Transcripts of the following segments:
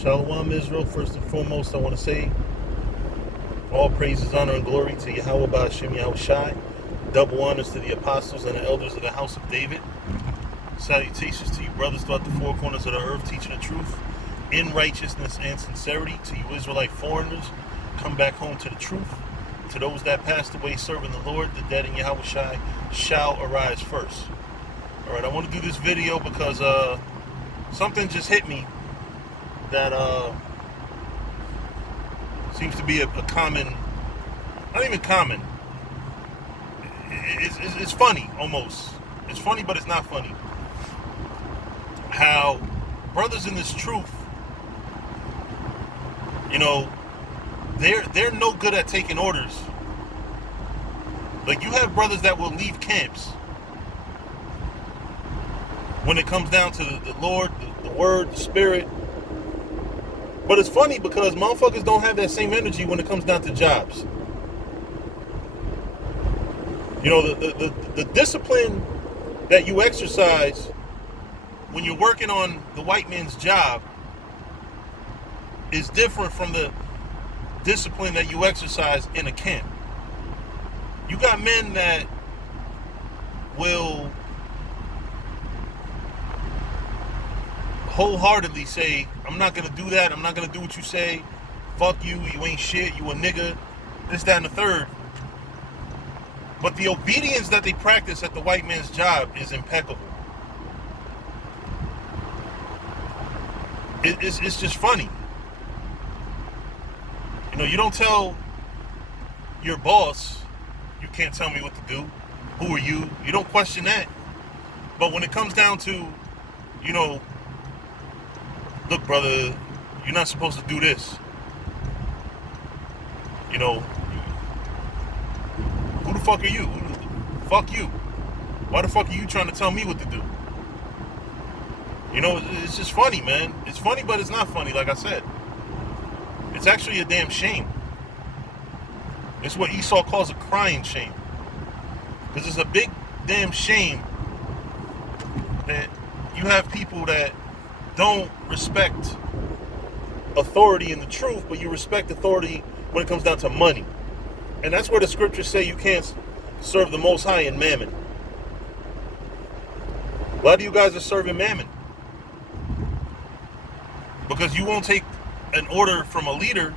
Shalom Israel. First and foremost, I want to say all praises, honor, and glory to Yahweh Ba'ashem Yahweh Shai. Double honors to the apostles and the elders of the house of David. Salutations to you brothers throughout the four corners of the earth, teaching the truth in righteousness and sincerity. To you Israelite foreigners, come back home to the truth. To those that passed away serving the Lord, the dead in Yahweh Shai shall arise first. Alright, I want to do this video because something just hit me that seems to be a common, not even common, it's funny almost. It's funny, but it's not funny. How brothers in this truth, you know, they're no good at taking orders. Like, you have brothers that will leave camps when it comes down to the Lord, the Word, the Spirit. But it's funny because motherfuckers don't have that same energy when it comes down to jobs. You know, the discipline that you exercise when you're working on the white man's job is different from the discipline that you exercise in a camp. You got men that will wholeheartedly say, I'm not going to do that, I'm not going to do what you say, fuck you, you ain't shit, you a nigga, this, that, and the third. But the obedience that they practice at the white man's job is impeccable. It's just funny. You know, you don't tell your boss, you can't tell me what to do. Who are you? You don't question that. But when it comes down to, you know, look, brother, you're not supposed to do this. You know, who the fuck are you? Fuck you. Why the fuck are you trying to tell me what to do? You know, it's just funny, man. It's funny, but it's not funny, like I said. It's actually a damn shame. It's what Esau calls a crying shame. Because it's a big damn shame that you have people that don't respect authority in the truth, but you respect authority when it comes down to money. And that's where the scriptures say you can't serve the Most High in mammon. A lot of you guys are serving mammon because you won't take an order from a leader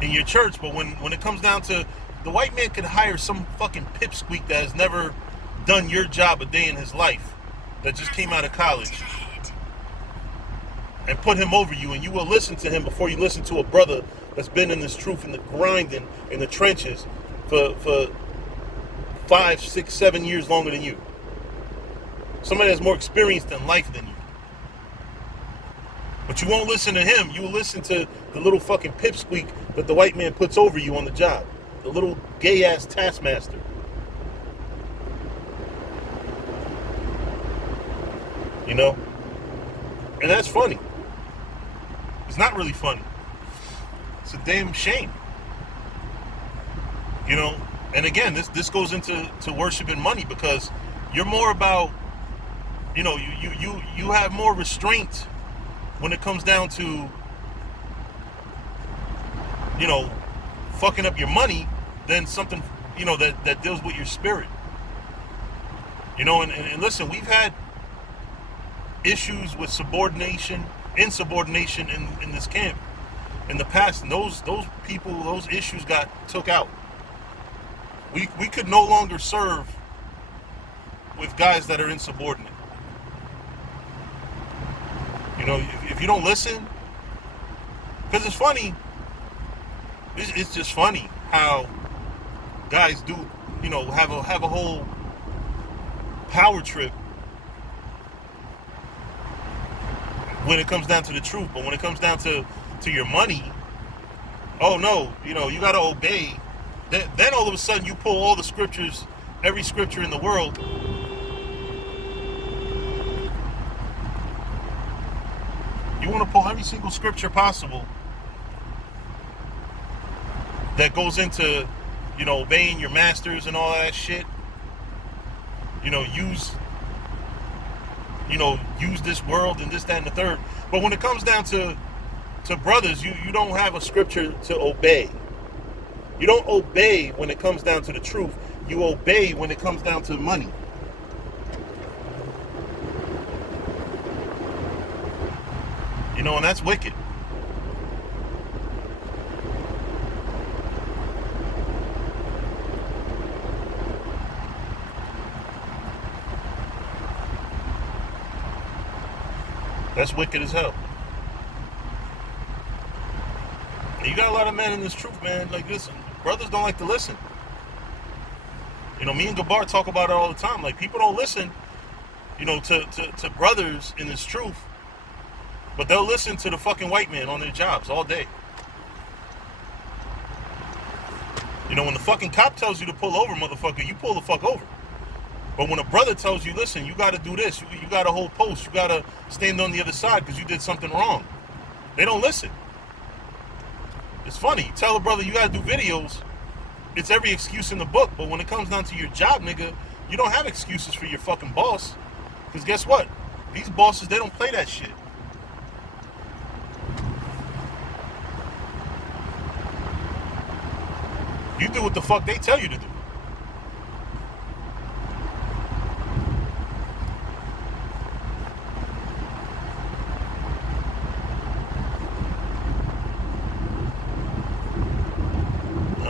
in your church. But when it comes down to, the white man could hire some fucking pipsqueak that has never done your job a day in his life, that just came out of college, and put him over you, and you will listen to him before you listen to a brother that's been in this truth, in the grinding, in the trenches for 5, 6, 7 years longer than you. Somebody that's more experienced in life than you. But you won't listen to him. You will listen to the little fucking pipsqueak that the white man puts over you on the job. The little gay-ass taskmaster. You know? And that's funny. It's not really funny. It's a damn shame. You know? And again, this goes into worship and money, because you're more about, you know, you have more restraint when it comes down to, you know, fucking up your money than something, you know, that deals with your spirit. You know, and listen, we've had issues with insubordination in this camp in the past, and those people, those issues got took out. We could no longer serve with guys that are insubordinate. You know, if you don't listen, because it's funny, it's just funny how guys do, you know, have a whole power trip when it comes down to the truth. But when it comes down to your money, oh no, you know, you got to obey. Then all of a sudden you pull all the scriptures, every scripture in the world. You want to pull every single scripture possible that goes into, you know, obeying your masters and all that shit. You know, use use this world and this, that, and the third. But when it comes down to brothers, you don't have a scripture to obey. You don't obey when it comes down to the truth. You obey when it comes down to money. And that's wicked. That's wicked as hell. And you got a lot of men in this truth, man. Like, listen, brothers don't like to listen. Me and Gabar talk about it all the time. Like, people don't listen, to brothers in this truth, but they'll listen to the fucking white man on their jobs all day. When the fucking cop tells you to pull over, motherfucker, you pull the fuck over. But when a brother tells you, listen, you got to do this, you got to hold post, you got to stand on the other side because you did something wrong, they don't listen. It's funny. You tell a brother you got to do videos, it's every excuse in the book. But when it comes down to your job, nigga, you don't have excuses for your fucking boss. Because guess what? These bosses, they don't play that shit. You do what the fuck they tell you to do.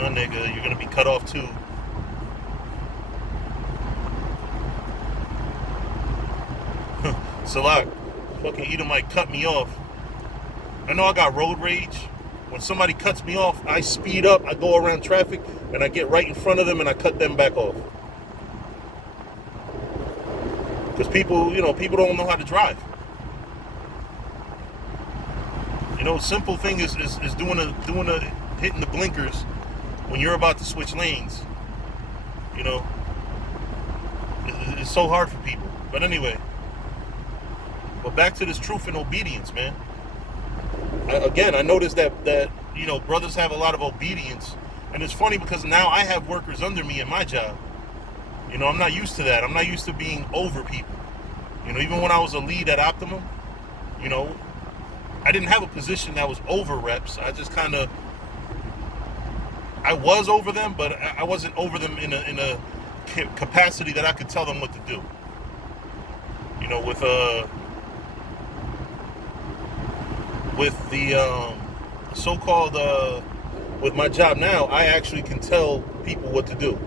Nigga, you're gonna be cut off too. Salak, fucking Edomite cut me off. I know I got road rage. When somebody cuts me off, I speed up, I go around traffic, and I get right in front of them and I cut them back off. Because people don't know how to drive. Simple thing is hitting the blinkers when you're about to switch lanes. It's so hard for people. But anyway, back to this truth and obedience, man. I noticed that brothers have a lot of obedience, and it's funny because now I have workers under me in my job. I'm not used to that. I'm not used to being over people. Even when I was a lead at Optimum, I didn't have a position that was over reps. I just kind of, I was over them, but I wasn't over them in a capacity that I could tell them what to do. With the so-called with my job now, I actually can tell people what to do.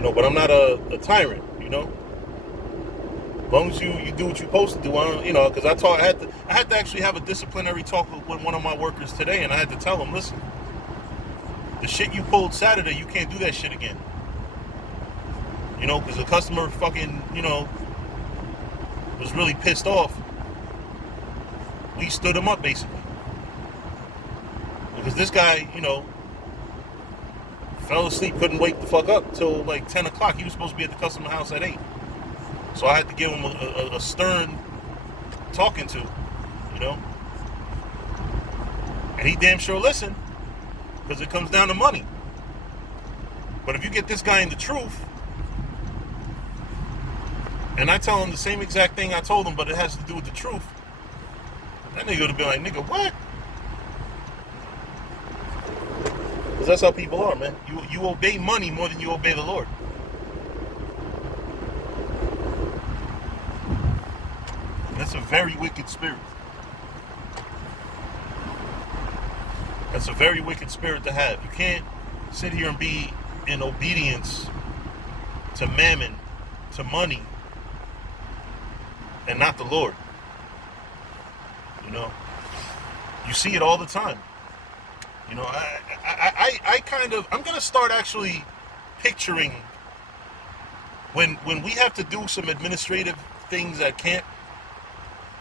But I'm not a tyrant. As long as you do what you're supposed to do, because I had to actually have a disciplinary talk with one of my workers today, and I had to tell him, listen, the shit you pulled Saturday, you can't do that shit again. Because the customer fucking, was really pissed off. We stood him up, basically. Because this guy, fell asleep, couldn't wake the fuck up till like 10 o'clock. He was supposed to be at the customer house at 8. So I had to give him a stern talking to, And he damn sure listened, because it comes down to money. But if you get this guy in the truth, and I tell him the same exact thing I told him, but it has to do with the truth, that nigga would have been like, nigga, what? Because that's how people are, man. You obey money more than you obey the Lord. That's a very wicked spirit. That's a very wicked spirit to have. You can't sit here and be in obedience to mammon, to money, and not the Lord. You see it all the time. I'm gonna start actually picturing when we have to do some administrative things at camp.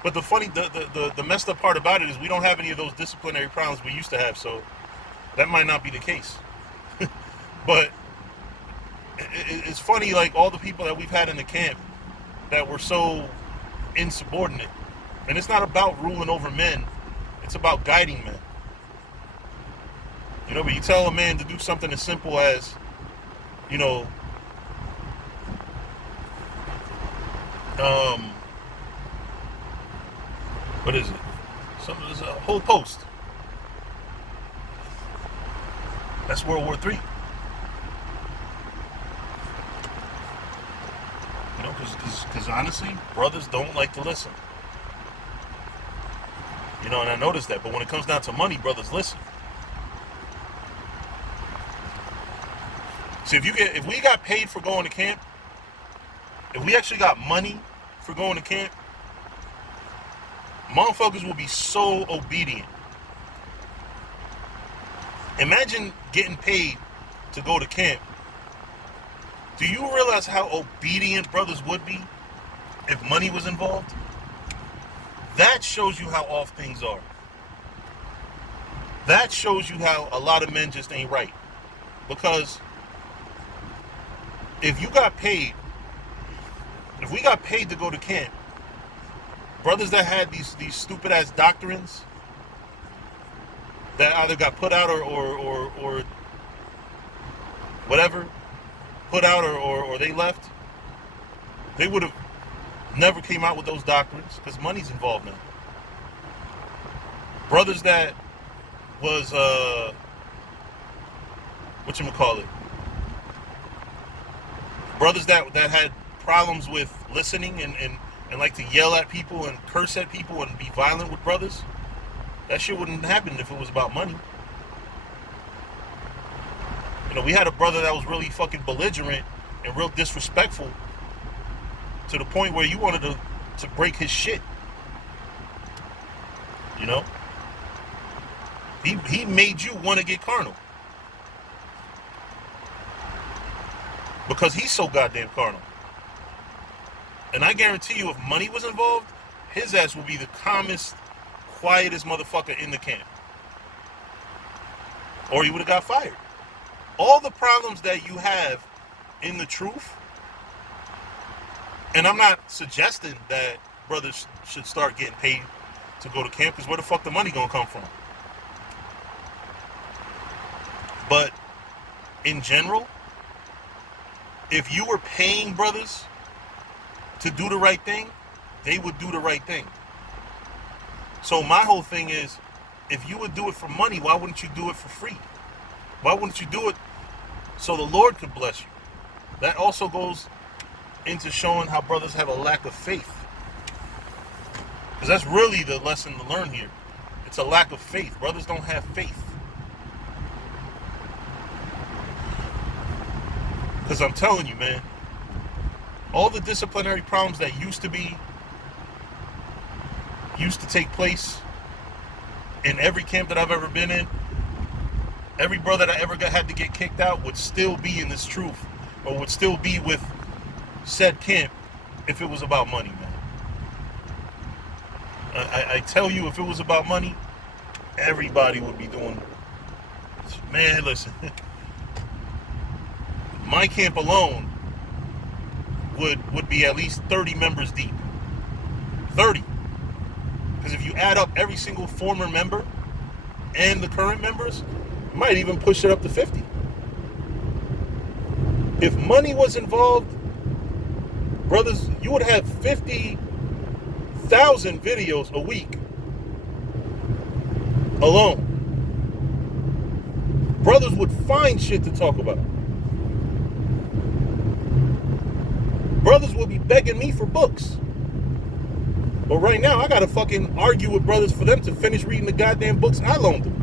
But the messed up part about it is we don't have any of those disciplinary problems we used to have, so that might not be the case. But it's funny, like all the people that we've had in the camp that were so insubordinate. And it's not about ruling over men, it's about guiding men. But you tell a man to do something as simple as, What is it? There's a whole post. That's World War III. You know, because honestly, brothers don't like to listen. You know, and I noticed that. But when it comes down to money, brothers listen. See, if we got paid for going to camp, if we actually got money for going to camp, motherfuckers will be so obedient. Imagine getting paid to go to camp. Do you realize how obedient brothers would be if money was involved? That shows you how off things are. That shows you how a lot of men just ain't right. Because if we got paid to go to camp, brothers that had these stupid ass doctrines that either got put out or whatever, put out or they left, they would have never came out with those doctrines because money's involved now. Brothers that was whatchamacallit, brothers that had problems with listening and like to yell at people and curse at people and be violent with brothers, that shit wouldn't happen if it was about money. You know, we had a brother that was really fucking belligerent and real disrespectful to the point where you wanted to break his shit. You know? He made you want to get carnal. Because he's so goddamn carnal. And I guarantee you, if money was involved, his ass would be the calmest, quietest motherfucker in the camp. Or he would have got fired. All the problems that you have in the truth, and I'm not suggesting that brothers should start getting paid to go to camp, because where the fuck the money gonna come from? But in general, if you were paying brothers to do the right thing, they would do the right thing. So my whole thing is, if you would do it for money, why wouldn't you do it for free? Why wouldn't you do it so the Lord could bless you? That also goes into showing how brothers have a lack of faith. Because that's really the lesson to learn here. It's a lack of faith. Brothers don't have faith. Because I'm telling you, man, all the disciplinary problems that used to take place in every camp that I've ever been in, every brother that ever had to get kicked out would still be in this truth, or would still be with said camp if it was about money, man. I tell you, if it was about money, everybody would be doing. Man, listen, my camp alone would be at least 30 members deep. 30. Because if you add up every single former member and the current members, you might even push it up to 50. If money was involved, brothers, you would have 50,000 videos a week alone. Brothers would find shit to talk about. Brothers will be begging me for books. But right now, I gotta fucking argue with brothers for them to finish reading the goddamn books I loaned them.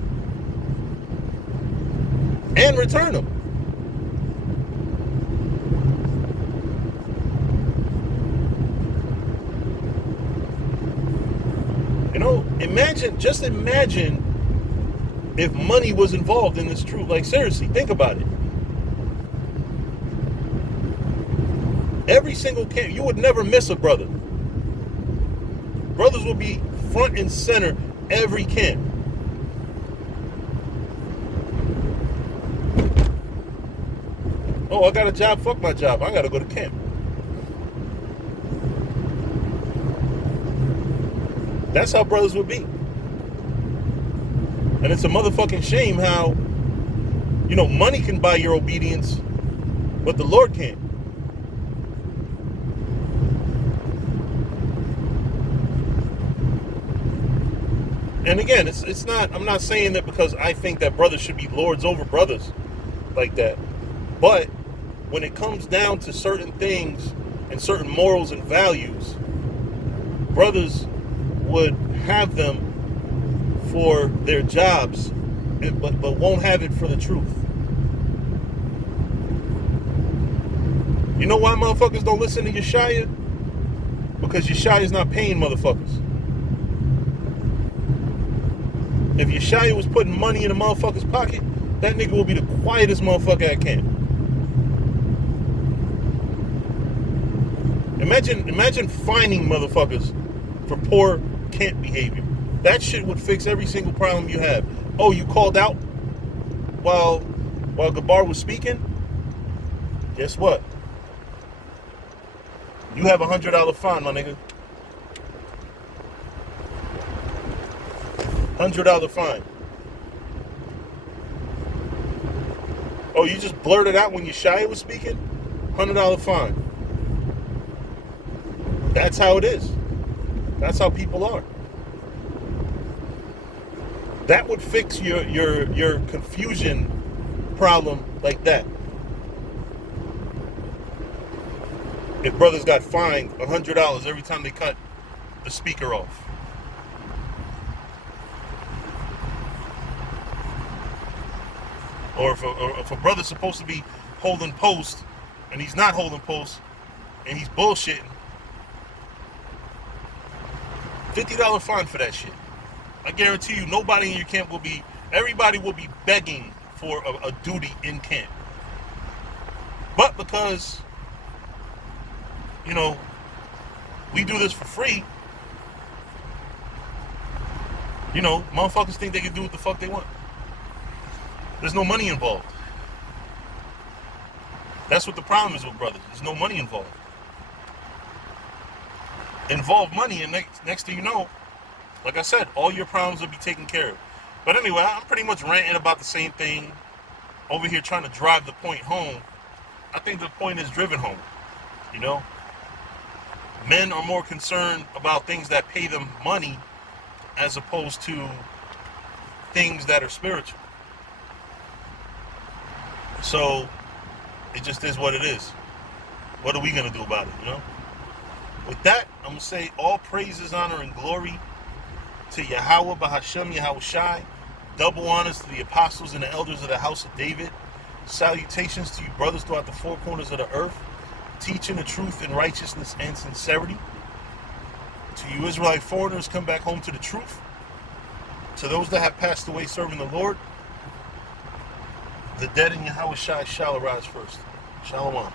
And return them. You know, just imagine if money was involved in this truth. Like, seriously, think about it. Every single camp, you would never miss a brother. Brothers will be front and center every camp. Oh, I got a job, fuck my job. I gotta go to camp. That's how brothers would be. And it's a motherfucking shame how, you know, money can buy your obedience, but the Lord can't. And again, it's not. I'm not saying that because I think that brothers should be lords over brothers like that. But when it comes down to certain things and certain morals and values, brothers would have them for their jobs, but won't have it for the truth. You know why motherfuckers don't listen to Yeshaya? Because Yeshaya's not paying motherfuckers. If Yeshaya was putting money in a motherfucker's pocket, that nigga will be the quietest motherfucker I can. Imagine fining motherfuckers for poor camp behavior. That shit would fix every single problem you have. Oh, you called out while Gabar was speaking? Guess what? You have $100 fine, my nigga. $100 fine. Oh, you just blurted out when Yeshaya was speaking? $100 fine. That's how it is. That's how people are. That would fix your confusion problem like that. If brothers got fined $100 every time they cut the speaker off. Or if a brother's supposed to be holding post and he's not holding post and he's bullshitting, $50 fine for that shit. I guarantee you nobody in your camp everybody will be begging for a duty in camp. But because, you know, we do this for free, you know, motherfuckers think they can do what the fuck they want. There's no money involved. That's what the problem is with brothers. There's no money involved. Involve money, and next thing you know, like I said, all your problems will be taken care of. But anyway, I'm pretty much ranting about the same thing over here, trying to drive the point home. I think the point is driven home. You know, men are more concerned about things that pay them money as opposed to things that are spiritual. So it just is what it is. What are we going to do about it, you know? With that, I'm going to say all praises, honor, and glory to Yahweh, Bahashem, Yahweh Shai. Double honors to the apostles and the elders of the house of David. Salutations to you brothers throughout the four corners of the earth, teaching the truth in righteousness and sincerity. To you Israelite foreigners, come back home to the truth. To those that have passed away serving the Lord, the dead in Yahweh Shai shall arise first. Shalom.